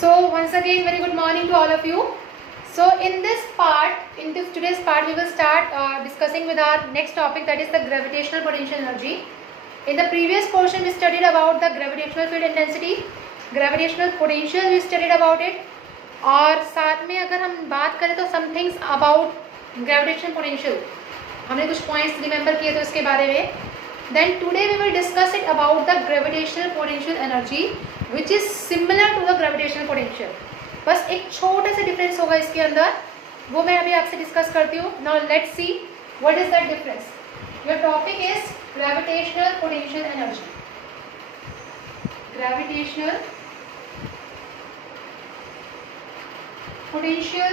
So once again, very good morning to all of you. So in this today's part, we will start discussing with our next topic, that is the gravitational potential energy. In the previous portion, we studied about the gravitational field intensity, gravitational potential we studied about it, और साथ में अगर हम बात करें तो some things about gravitational potential, हमने कुछ points remember किए थे उसके बारे में. Then today we will discuss it about the gravitational potential energy, which is similar to the gravitational potential. बस एक छोटा सा डिफरेंस होगा इसके अंदर, वो मैं अभी आपसे डिस्कस करती हूँ. Now let's see what is that difference. Your topic is gravitational potential energy. Gravitational potential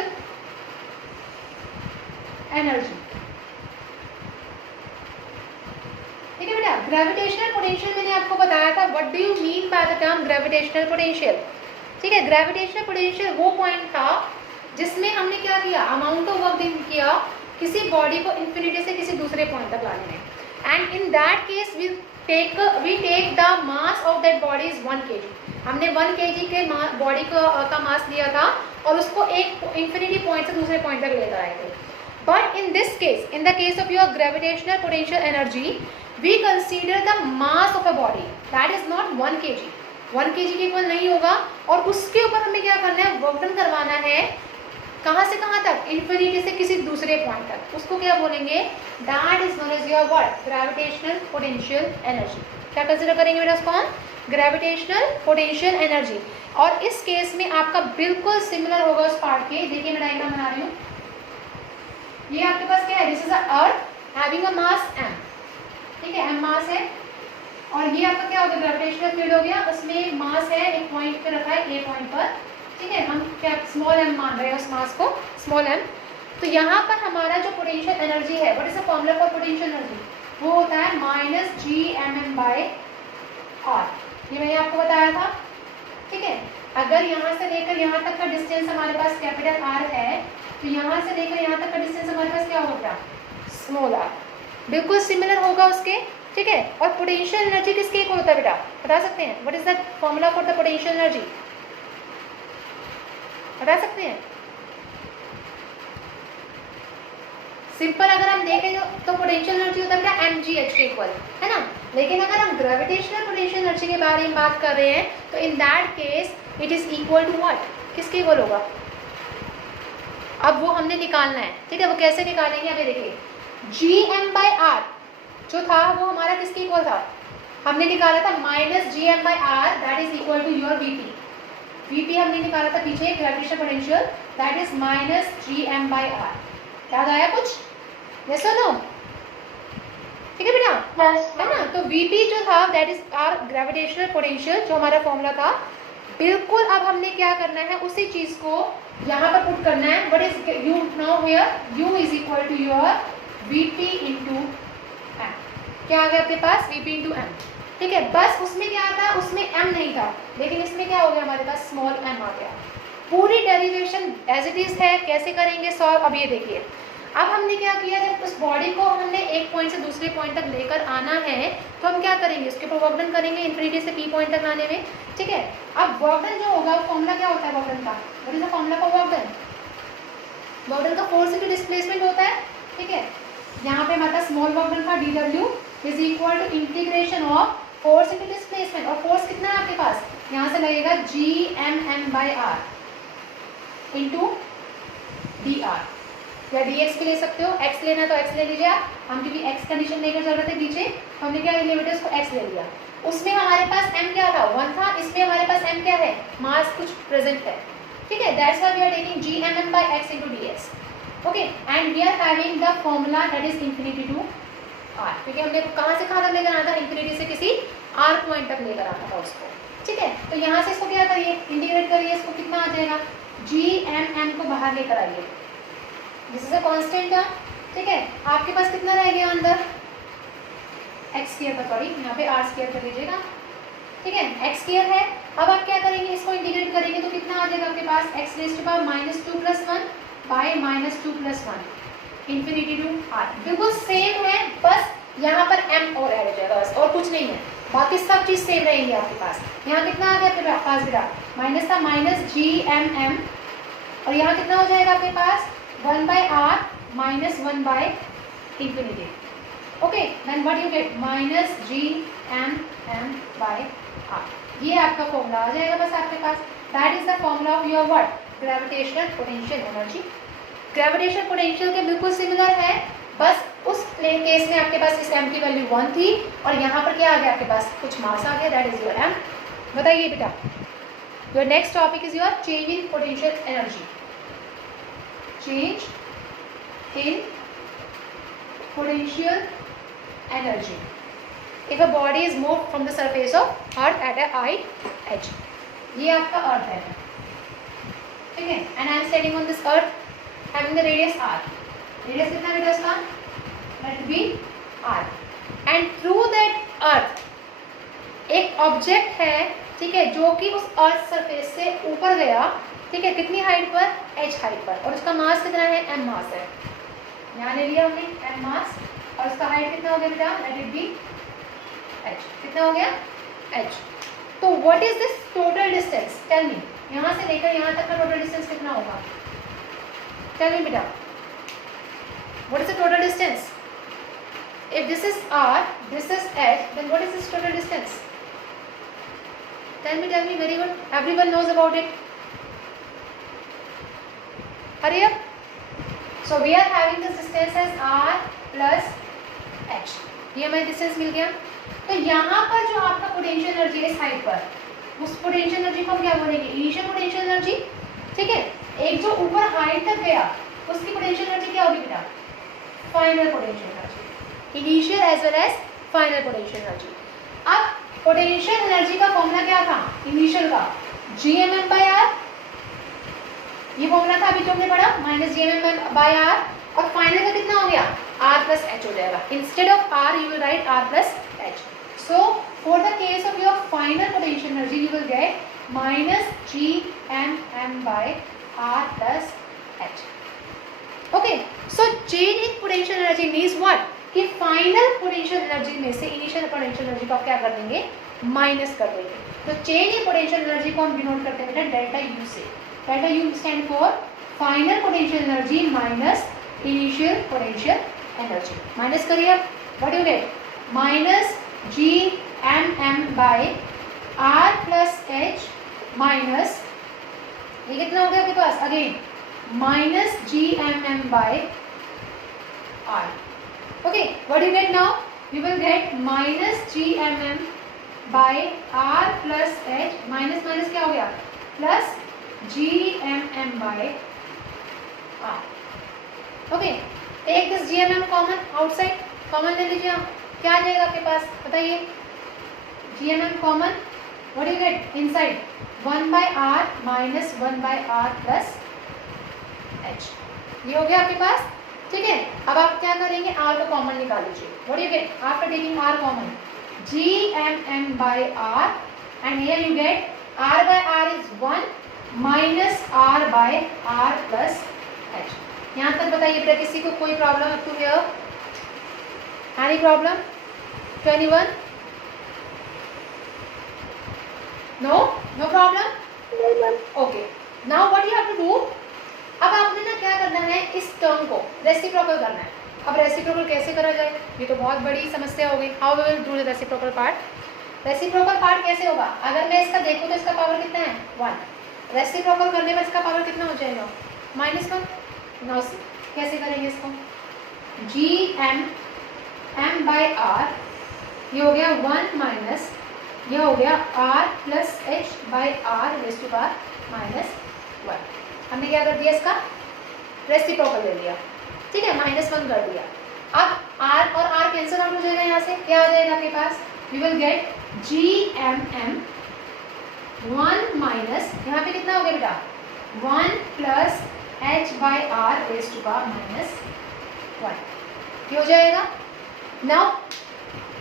energy. ठीक है बेटा, ग्रेविटेशनल पोटेंशियल मैंने आपको बताया था. What do you mean by the term gravitational potential. ठीक है, ग्रेविटेशनल पोटेंशियल वो पॉइंट था जिसमें हमने क्या किया, अमाउंट ऑफ वर्क किया किसी बॉडी को इन्फिनिटी से किसी दूसरे पॉइंट तक लाने में. And in that case we take the mass of that body is 1 kg. हमने 1 kg के बॉडी का मास लिया था और उसको एक इन्फिनिटी पॉइंट से दूसरे पॉइंट तक लेकर आए थे. But in this case, in the case of your gravitational potential energy, we consider the mass of a body that is not 1 kg. 1 kg के इक्वल नहीं होगा और उसके ऊपर हमें क्या करना है, वर्क डन करवाना है. कहाँ से कहाँ तक, इन्फिनिटी से किसी दूसरे पॉइंट तक. उसको क्या बोलेंगे, that is known as your what, gravitational potential energy. क्या कंसिडर करेंगे बेटा उसको हम, ग्रेविटेशनल पोटेंशियल एनर्जी. और इस केस में आपका बिल्कुल सिमिलर होगा उस पार्ट के. देखिए मैं डायग्राम बना रही हूँ. ये आपके पास क्या है, this is a earth having a mass m. ठीक है, m मास है और ये आपका क्या हो गया, ग्रेविटेशनल फील्ड हो गया. उसमें मास है, एक पॉइंट पे रखा है, a पॉइंट पर. ठीक है, हम क्या स्मॉल m मान रहे हैं उस मास को, स्मॉल m. तो यहाँ पर हमारा जो पोटेंशियल एनर्जी है, what is the formula for potential energy, वो होता है -gmn/r. ये मैंने आपको बताया था. ठीक है, अगर यहाँ से लेकर यहाँ तक का डिस्टेंस हमारे पास कैपिटल R है, तो यहाँ से लेकर यहाँ तक का डिस्टेंस हमारे पास क्या होगा, स्मॉल r. बिल्कुल सिमिलर होगा उसके. ठीक है, और पोटेंशियल एनर्जी किसके इक्वल होता है बेटा, बता सकते हैं, what is the formula for the potential energy, बता सकते हैं. सिंपल अगर हम देखें तो पोटेंशियल एनर्जी होता है क्या, mgh के इक्वल है ना. लेकिन अगर हम ग्रेविटेशनल पोटेंशियल एनर्जी के बारे में बात कर रहे हैं तो in that case it is equal to what, किसके इक्वल होगा. अब वो हमने निकालना है. ठीक है, वो कैसे निकालेंगे, अभी देखिए. gm/r जो था वो हमारा किसके इक्वल था, हमने निकाला था -gm/r, that is equal to your vp हमने निकाला था पीछे, gravitational potential, that is -gm/r. याद आया कुछ, यस और नो. ठीक है बेटा, है ना. तो vp जो था that is our gravitational potential, जो हमारा फॉर्मूला था. बिल्कुल अब हमने क्या करना है, उसी चीज को यहाँ पर पुट करना है. What is u now here, u is equal to your vp into m. क्या आ गया आपके पास, vp इंटू m. ठीक है, बस उसमें क्या था, उसमें m नहीं था, लेकिन इसमें क्या हो गया, हमारे पास स्मॉल m आ गया. पूरी डेरिवेशन एज इट इज है. कैसे करेंगे सॉल्व, अब ये देखिए. अब हमने क्या किया, जब उस बॉडी को हमने एक पॉइंट से दूसरे पॉइंट तक लेकर आना है तो हम क्या करेंगे, उसके ऊपर वर्क डन करेंगे इन्फिनिटी से p पॉइंट तक लाने में. ठीक है, अब वर्क डन जो होगा, फॉर्मूला क्या होता है वर्क डन का, what is the formula for work done. Work done का फोर्स इंटू डिस्प्लेसमेंट होता है. ठीक है, यहाँ पे हमारा स्मॉल वर्क डन का dw is equal to integration of force into displacement. और फोर्स कितना है आपके पास, यहाँ से लगेगा gmn/r इंटू dr, या dx भी ले सकते हो. x लेना तो x ले लीजिए आप, हम क्योंकि x कंडीशन लेकर चल रहे थे पीछे, तो हमने क्या ले बेटा, उसको x ले लिया. उसमें हमारे पास m क्या था, 1 था. इसमें हमारे पास m क्या है, मास कुछ प्रेजेंट है. ठीक है, that's why we are taking gmn/x into dx. Okay, and we are having the formula that is infinity to r, क्योंकि हमने कहाँ से कहाँ तक लेकर आना था, इंफिनिटी से किसी r पॉइंट तक लेकर आना था उसको. ठीक है, तो यहाँ से इसको क्या करिए, इंटीग्रेट करिए. इसको कितना आ जाएगा, gmn को बाहर लेकर आइए, this is a constant term. ठीक है, आपके पास कितना रह गया अंदर, x स्क्वायर पर, सॉरी यहाँ पे r स्क्वायर कर लीजिएगा. ठीक है, x स्क्वायर है. अब आप क्या करेंगे, इसको इंटीग्रेट करेंगे तो कितना आ जाएगा आपके पास, x raise to power -2 + 1 by -2 + 1 infinity to r. बिल्कुल सेम है, बस यहाँ पर m और ऐड हो जाएगा, बस और कुछ नहीं है. बाकी सब चीज़ सेम रहेंगी आपके पास। यहाँ कितना आ गया आपके पास बेटा, माइनस था माइनस जी एम एम, और यहाँ कितना हो जाएगा आपके पास 1/r minus 1/∞। Okay, then what you get minus G M M by R. ये आपका फॉर्मूला आ जाएगा बस आपके पास। That is the formula of your what, gravitational potential energy. Gravitational potential के बिल्कुल सिमिलर है, बस उस केस में आपके पास इस m की वैल्यू 1 थी और यहाँ पर क्या आ गया आपके पास, कुछ मास आ गया, दैट इज योर m। बताइए बेटा, your next topic is your change in potential energy. Change in potential energy if a body is moved from the surface of earth at a height h। ये आपका अर्थ है, ठीक है, and I am standing on this earth having the radius r। Radius कितना बेटा इसका, let it be r, and through that earth एक object है, ठीक है, जो कि उस अर्थ सरफेस से ऊपर गया, ठीक है, कितनी हाइट पर, h हाइट पर, और उसका मास कितना है, m मास है। यहाँ ले लिया हमने m मास, और उसका हाइट कितना हो गया बेटा, let it be h। कितना हो गया, h। तो what is this total distance, tell me, यहाँ से लेकर यहाँ तक का टोटल डिस्टेंस कितना होगा, टेल मी बेटा, what is the total distance. If this is r, this is h, then what is this total distance? Tell me, very good, everyone knows about it, hurry up। So we are having this distance as r plus h, ये हमें distance मिल गया। तो यहाँ पर जो आपका potential energy है इस हाइट पर, उस पोटेंशियल एनर्जी को हम क्या बोलेंगे, इनिशियल पोटेंशियल एनर्जी, ठीक है। एक जो ऊपर हाइट तक गया उसकी पोटेंशियल एनर्जी क्या होगी बेटा, final potential energy, initial as well as final potential energy. अब पोटेंशियल एनर्जी का फॉर्मूला क्या था, इनिशियल का Gmm/r, ये फॉर्मूला था अभी जो हमने पढ़ा, माइनस Gmm/r, और फाइनल का कितना हो गया, r plus h हो जाएगा। Instead of r you will write r plus h। So for the case of your final potential energy you will get minus Gmm by r plus h। Okay, so change in potential energy means what, कि final potential energy में से initial potential energy को आप क्या कर देंगे, minus कर देंगे। तो चेंज इन पोटेंशियल एनर्जी को हम डिनोट करते हैं बेटा डेल्टा यू से। Delta U stand for final potential energy minus initial potential energy. Minus करिए आप, what you get, minus Gmm by r plus h minus, ये कितना हो गया आपके पास, again minus Gmm by r। Okay, what you get now, you will get minus Gmm by r plus h, minus minus क्या हो गया, plus Gmm by r। Okay, take this Gmm common outside, common ले लीजिए आप, क्या आ जाएगा आपके पास बताइए, Gmm common, what you get inside 1/r minus 1/r plus h, ये हो गया आपके पास, ठीक है। अब आप क्या करेंगे, r को कॉमन निकाल लीजिए, what you get after taking r common, Gmm/r, and here you get r/r is 1 minus r/r plus h। यहाँ तक बताइए बेटा, किसी को कोई problem up to here, any problem to anyone, no no problem, okay. Now what you have to do, अब आपने ना क्या करना है, इस टर्म को रेसिप्रोकल करना है। अब रेसिप्रोकल कैसे करा जाए, ये तो बहुत बड़ी समस्या हो गई। How we will do the reciprocal part. Reciprocal part कैसे होगा, अगर मैं इसका देखूँ तो इसका पावर कितना है 1, रेसिप्रोकल करने पर इसका पावर कितना हो जाएगा -1। नाउ कैसे करेंगे इसको, Gmm बाय r, ये हो गया 1 माइनस, ये हो गया r plus h by r raise to power -1। हमने क्या कर दिया, इसका रेसिप्रोकल ले लिया, ठीक है, -1 कर दिया। अब r और r कैंसिल आउट हो जाएगा, यहाँ से क्या आ जाएगा आपके पास, you will get Gmm 1 minus, यहाँ पे कितना हो गया बेटा 1 plus h by r raise to power -1, ये हो जाएगा। नाउ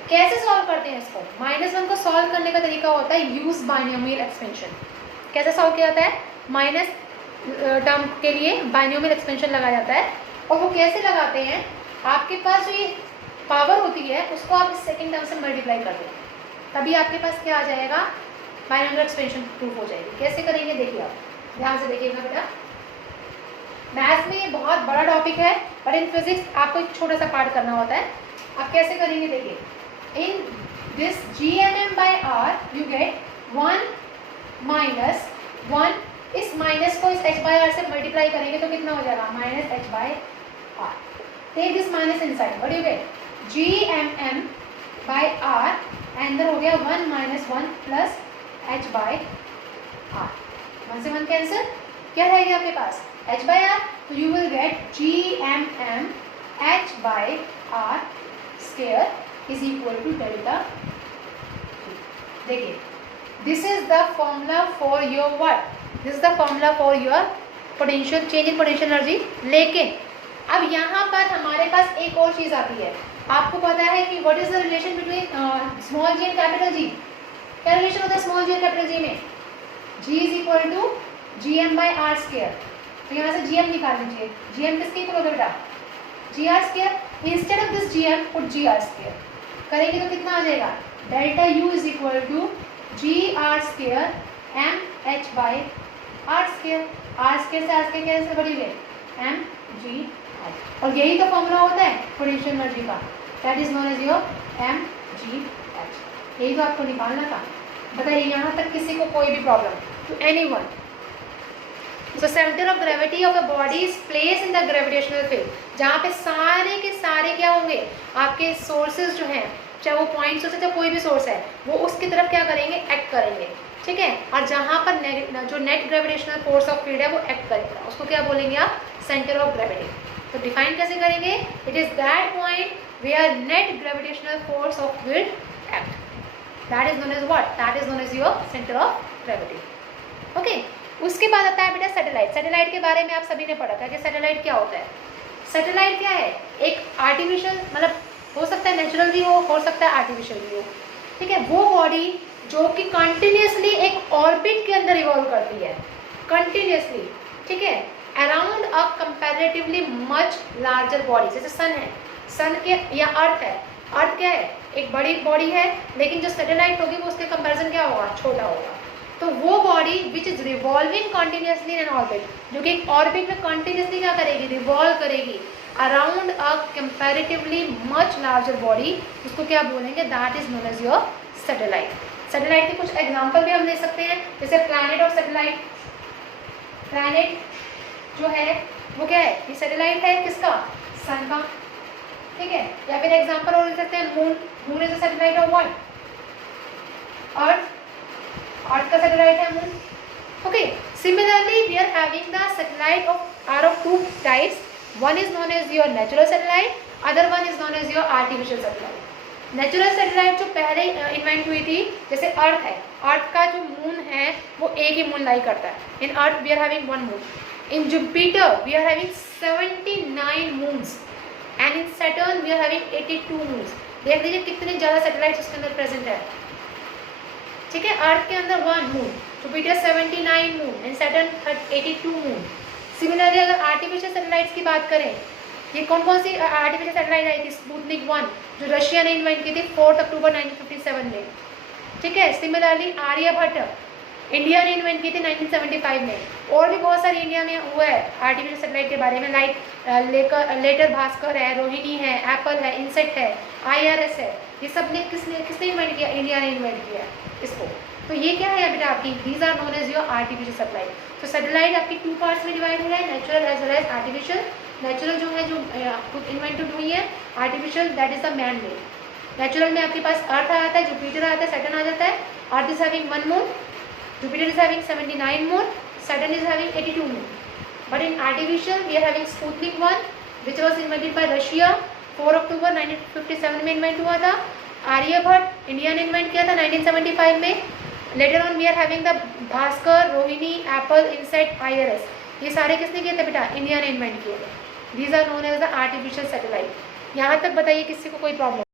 कैसे सॉल्व करते हैं इसको, -1 को सॉल्व करने का तरीका होता है यूज बाइनोमियल एक्सपेंशन। कैसे सॉल्व किया जाता है, माइनस टर्म के लिए बाइनोमियल एक्सपेंशन लगाया जाता है, और वो कैसे लगाते हैं, आपके पास जो ये पावर होती है उसको आप इस सेकंड टर्म से मल्टीप्लाई कर दो, तभी आपके पास क्या आ जाएगा, बाइनोमियल एक्सपेंशन प्रूफ हो जाएगी। कैसे करेंगे देखिए, आप ध्यान से देखिएगा बेटा। मैथ्स में ये बहुत बड़ा टॉपिक है, बट इन फिजिक्स आपको एक छोटा सा पार्ट करना होता है। आप कैसे करेंगे देखिए, in this GMM/R you get 1 minus 1, इस माइनस को इस h/r से मल्टीप्लाई करेंगे तो कितना हो जाएगा, minus h/r। Take this minus inside, what you get, GMM/R, अंदर हो गया 1 माइनस 1 प्लस h/r, 1 से 1 कैंसिल, क्या रहेगा आपके पास, h/r, तो you will get GMM h/r square is equal to delta. देखिए, this is the formula for your what, this is the formula for your potential change in potential energy. लेकिन अब यहाँ पर हमारे पास एक और चीज़ आती है। आपको पता है कि what is the relation between small G and capital G. क्या रिलेशन होता है स्मॉल जी और कैपिटल जी में, g is equal to GM/r square. तो यहाँ से GM निकाल लीजिए, GM किसके इक्वल होगा बेटा, GR square. Instead of this GM put GR square करेंगे तो कितना आ जाएगा, delta U is equal to GR square MH/r square. R square से R स्क्वायर कैसे बढ़ी हुई, mgh। और यही तो फॉर्मूला होता है पोटेंशियल एनर्जी का, that is known as your mgh। यही तो आपको निकालना था। बताइए यहाँ तक किसी को कोई भी problem, to anyone. So center of gravity of a body is placed in the gravitational field, जहाँ पे सारे के सारे क्या होंगे, आपके सोर्सेज जो हैं, चाहे वो पॉइंट्स हो चाहे कोई भी सोर्स है, वो उसकी तरफ क्या करेंगे, एक्ट करेंगे, ठीक है। और जहाँ पर जो net gravitational force of field है वो एक्ट करेगा, उसको क्या बोलेंगे आप, सेंटर ऑफ ग्रेविटी। तो डिफाइन कैसे करेंगे, it is that point where net gravitational force of field act, that is known as what, that is known as your centre of gravity. Okay, उसके बाद आता है बेटा सैटेलाइट। सैटेलाइट के बारे में आप सभी ने पढ़ा था कि सैटेलाइट क्या होता है। सैटेलाइट क्या है, एक आर्टिफिशियल, मतलब हो सकता है नेचुरल भी हो सकता है आर्टिफिशियल भी हो, ठीक है। वो बॉडी जो कि कंटिन्यूसली एक ऑर्बिट के अंदर इवॉल्व करती है, कंटिन्यूसली, ठीक है, around a comparatively much larger body. जैसे सन है, सन के या अर्थ है, अर्थ क्या है, एक बड़ी बॉडी है, लेकिन जो सैटेलाइट होगी वो उसके कंपैरिजन क्या होगा, छोटा होगा। तो वो body which is revolving continuously in an orbit, जो कि एक ऑर्बिट में कंटिन्यूसली क्या करेगी, रिवॉल्व करेगी around a comparatively much larger body, उसको क्या बोलेंगे, that is known as your satellite. Satellite के कुछ एग्जांपल भी हम दे सकते हैं, जैसे प्लैनेट और सैटेलाइट। प्लैनेट जो है वो क्या है, ये सैटेलाइट है किसका, सन का, ठीक है। या फिर एग्जांपल और दे सकते हैं, moon. Moon is a satellite of what, earth. Earth का सैटेलाइट है moon. Okay, similarly we are having the satellite of two types, one is known as your natural satellite, other one is known as your artificial satellite. Natural satellite जो पहले invent हुई थी, जैसे अर्थ है, अर्थ का जो मून है वो एक ही मून लाई करता है। In earth we are having one moon, in Jupiter we are having 79 moons, and in Saturn we are having 82 moons. देख लीजिए कितने ज़्यादा सैटेलाइट्स उसके अंदर प्रेजेंट है, ठीक है। अर्थ के अंदर 1 moon, Jupiter 79 moon and Saturn 82 moon. Similarly अगर आर्टिफिशियल सैटेलाइट्स की बात करें, ये कौन कौन सी आर्टिफिशियल सैटेलाइट आई थी, स्पुतनिक 1 जो रशिया ने इन्वेंट की थी 4 अक्टूबर 1957 में, ठीक है। सिमिलरली आर्यभट्ट इंडिया ने इन्वेंट की थी 1975 में। और भी बहुत सारी इंडिया में हुआ है आर्टिफिशियल सैटेलाइट के बारे में, लाइक लेटर भास्कर है, रोहिणी है, एप्पल है, इनसेट है, IRS है। ये सब ने किसने इन्वेंट किया, इंडिया ने इन्वेंट किया इसको। तो ये क्या है बेटा आपकी, these are known as your artificial satellite. तो सैटेलाइट आपकी 2 पार्ट्स में डिवाइड हुआ है, natural as well as artificial. Natural जो है जो खुद इन्वेंटेड हुई है, artificial that is the man made. Natural में आपके पास अर्थ आ जाता है, जुपिटर आता है, सैटर्न आ जाता है। Earth is having 1 moon, Jupiter is having 79 moon, Saturn is having 82 moon. But in artificial we are having Sputnik 1 which was invented by Russia, 4 October 1957 में इन्वेंट हुआ था। आर्यभट्ट इंडिया ने इन्वेंट किया था 1975 में। Later on we are having the Bhaskar, Rohini, APPLE, INSAT, IRS। ये सारे किसने किए थे बेटा, इंडिया ने इन्वेंट किए थे। These are known as the artificial satellite. यहाँ तक बताइए किसी को कोई प्रॉब्लम।